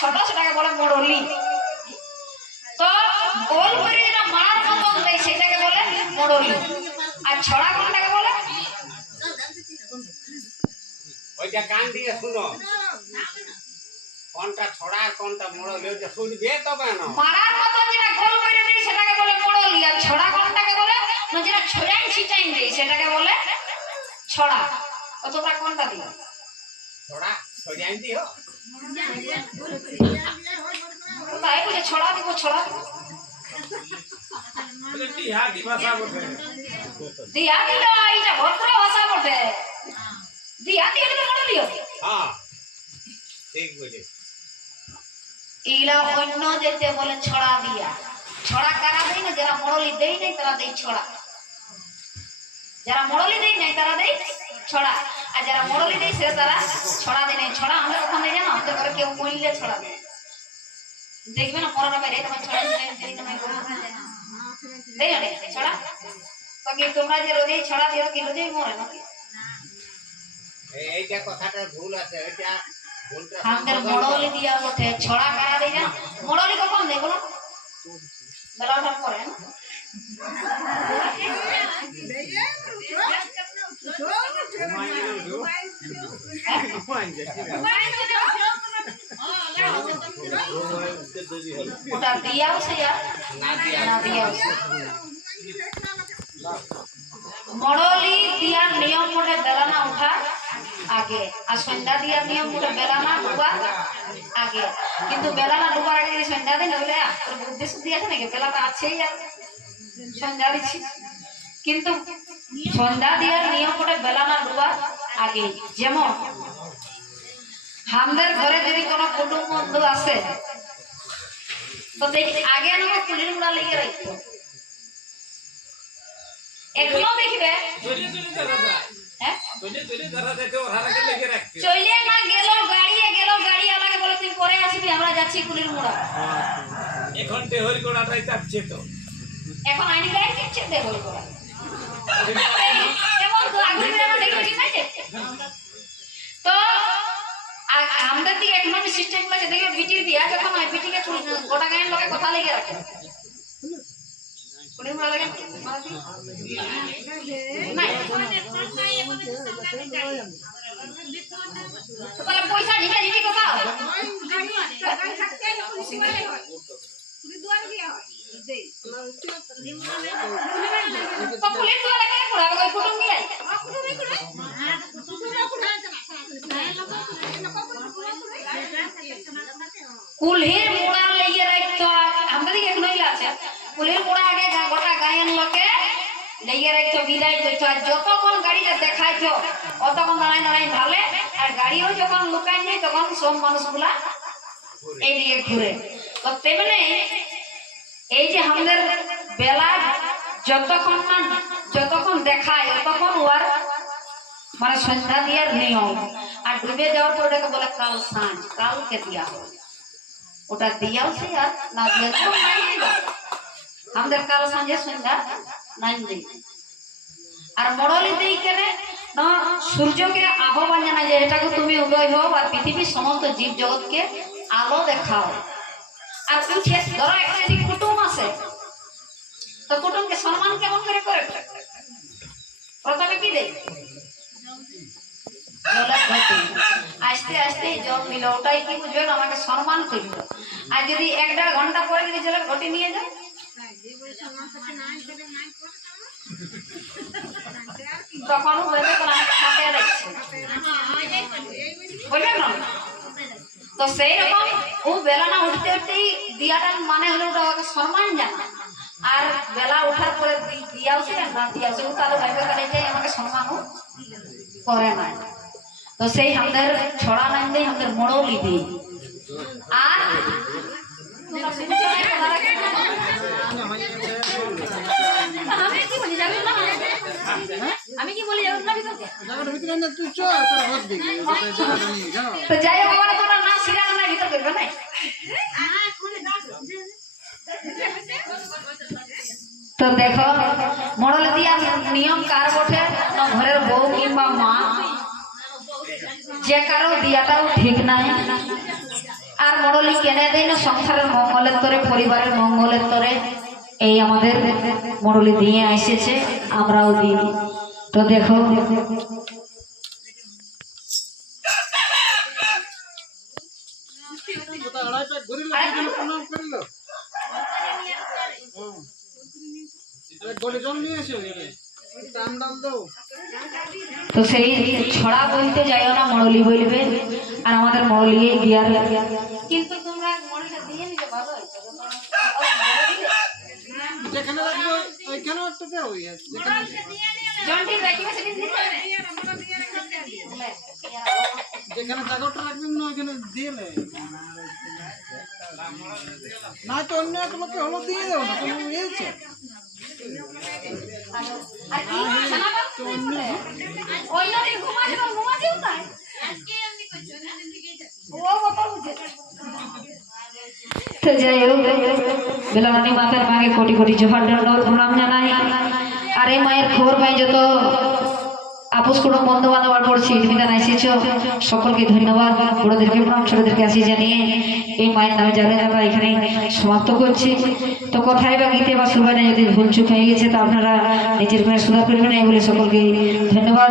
ছোট সেটাকে বলে মোড়লি। তো গোল করে যেটা মার মতন দেয় সেটাকে বলে মোড়লি। আর ছড়া কোনটাকে বলে? ওইটা কান দিয়ে শুনো, কোনটা ছড়া আর কোনটা মোড়লি ওইটা শুনবে তবে না। মারার মতন যেটা গোল করে দেয় সেটাকে বলে মোড়লি। আর ছড়া কোনটাকে বলে? না, যেটা ছড়াই ছিটাই দেয় সেটাকে বলে ছড়া। ও তোমরা কোনটা দিও? ছড়া ছড়াই দিও। তাই বলে ছড়া দিব, ছড়া দিব। দিয়া দিবাসা বটে, দিয়া দিল এইটা ভদ্র ভাষা বটে। দিয়া দিলে তো মোড়লি হবে। হ্যাঁ ঠিক বলে। এরা অন্য যেতে বলে ছড়া দিয়া। ছড়া কারা দেয় না? যারা মোড়লি দেয় নাই তারা দেয় ছড়া। যারা মোড়লি দেয় নাই তারা দেয় ছড়া। আর যারা মোড়লি দেয় সে তারা ছড়া দেয় নাই। ছড়া আমাদের ওখানে জানো, আমাদের ঘরে কেউ মরলে ছড়া দেয়। দেখবে না মরার বাইরে তোমার ছড়া দেয় না ছড়া। বাকি তোমরা যে রোজেই ছড়া দিও কি রোজেই মরে নাকি? এইটা কথাটা ভুল আছে, এটা ভুলটা আমাদের মোড়লি দিয়া বটে। ছড়া কারা দেয় না? মোড়লি কখন দেয় বলো? বেলা ওঠার পরে না? ওটা দিয়াও সে আর না দিয়াও সে। মোড়লি দিয়ার নিয়ম মতে বেলানা উঠা আগে, আর সন্ধ্যা দিয়ার নিয়ম মতে বেলানা ডুবা আগে। কিন্তু বেলানা ডুবার আগে যদি সন্ধ্যা দিন হইলে তোর বুদ্ধি শুদ্ধি আছে নাকি? বেলাটা আছেই আর সন্ধ্যা দিচ্ছি। কিন্তু সন্ধ্যা দিয়ার নিয়ম মতে বেলানা ডুবা আগে। যেমন আমাদের ঘরে যদি কোনো কুটুম বন্ধু আসে তো দেখি আগে আমাকে কুলির মুড়া লেগে রাখতো। এখনো দেখবে চলে না গেল গাড়িয়ে গেল, গাড়ি আমাকে বলে তুই পরে আসবি, আমরা যাচ্ছি কুলির মুড়া। এখন দেহরি গোড়াটাই চাপছে তো। এখন আইনি গাড়ি দিচ্ছে দেহরি গোড়া। এমন তো আগুন আমরা দেখি ঠিক আছে। তো আমাদের দিকে এখন সিস্টেম আছে দেখবে বিটি দিয়া যখন হয় বিটিকে গোটা গায়ের লোকে কথা লেগে রাখে। কুলির মুড়া লাগে তাহলে পয়সা ঝিটা ঝিটি কথা পুলিশ তো লাগে পুরা কই কুটুম গিলাই কুলহির মুড়া লইয়ে রাখতো। আমাদের দিকে এখন হইলা আছে কুলহির মুড়া আগে গোটা গায়ের লোকে লইয়ে রাখতো, বিদায় করতো। আর যতক্ষণ গাড়িটা দেখাইতো অতক্ষণ দাঁড়াই দাঁড়াই ভালে। আর গাড়িও যখন লুকাই যায় তখন সব মানুষগুলা এইদিকে ঘুরে। তো তেমনি এই যে আমাদের বেলা যতক্ষণ দেখায় ততক্ষণ ওর মানে সন্ধ্যা দিয়ার নিয়ম। আর ডুবে যাওয়ার পর ওটাকে বলে কাল সাঁঝ, কালকে দিয়া হয়। ওটা দিয়াও সে আর না দিয়া আমাদের কাল সাঁঝে সন্ধ্যা নাই দেই। আর মোড়লি দেই কেন না? সূর্যকে আহ্বান জানায় যে এটাকে তুমি উদয় হও আর পৃথিবীর সমস্ত জীব জগৎকে আলো দেখাও। আর উঠে ধরো একটা যদি কুটুম আছে তো কুটুমকে সম্মান কেমন করে করে? প্রথমে কি দেয়? আস্তে আস্তে জল দিল, ওটাই কি বুঝবে আমাকে সম্মান করল। আর যদি 1-1.5 ঘন্টা পরে যদি জলের ঘটি নিয়ে যায় তখন বলবে আমাকে হাতে রাখছে বললেন না। তো সেই রকম ও বেলা না উঠতে উঠতেই দিয়াটার মানে হলো ওটা সম্মান জানা। আর বেলা ওঠার পরে দিয়াও সে না দিয়াও সে তাহলে ভাইবে তাহলে আমাকে সম্মানও করে না। তো সেই আমাদের ছড়া নাম দেয় আমাদের মোড়লি দিই। আর আমি কি বলি যাবো না তো যাই হোক আমার তোমরা না সিরিয়াল না ভিতর করবে না। তো দেখো মোড়ল দিয়া নিয়ম কার বটে না ঘরের বউ কিংবা মা যে কারো দিয়াটাও ঠিক নাই। আর মরলি কেনে দেয় না সংসারের মঙ্গলের তরে, পরিবারের মঙ্গলের তরে এই আমাদের মরলি দিয়ে এসেছে, আমরাও দিই। তো দেখো তো সেই ছড়া বলতে যাইও না, মরলি বলবে, আর আমাদের মরলি দিয়ার কিন্তু তোমরা মরলিটা দিয়ে নিতে পারো। যেখানে রাখবো ওইখানে একটা দাও, জন্টি রাখিবে সেটি দিতে যেখানে জায়গাটা রাখবেন না ওইখানে দিয়ে নে। না তো অন্য এক লোককে হলো দিয়ে দাও না, কোনো নিয়েছে আর কি জানা তো অন্য ওই না ঘুমাছে না ঘুমাছে তাই আজকে এমনি করছো না দিকে ও বাবা বুঝে। তো যাই হোক বেলারানী মাতার মাকে কোটি কোটি জোহার দণ্ডবত প্রণাম জানাই। আর এই মায়ের খবর পাই যত আপোষ কুটুম বন্ধু বান্ধব আর পড়ছি নিবেদন এসেছো, সকলকে ধন্যবাদ, বড়দেরকে প্রণাম, ছোটদেরকে আসি জানিয়ে এই মায়ের নামে যারা আমরা এখানে সমাপ্ত করছি। তো কথায় বা গীতে বা সুবানে যদি ভুল চুক হয়ে গেছে তো আপনারা নিজের কোনো সুধার করবেন এই বলে সকলকে ধন্যবাদ।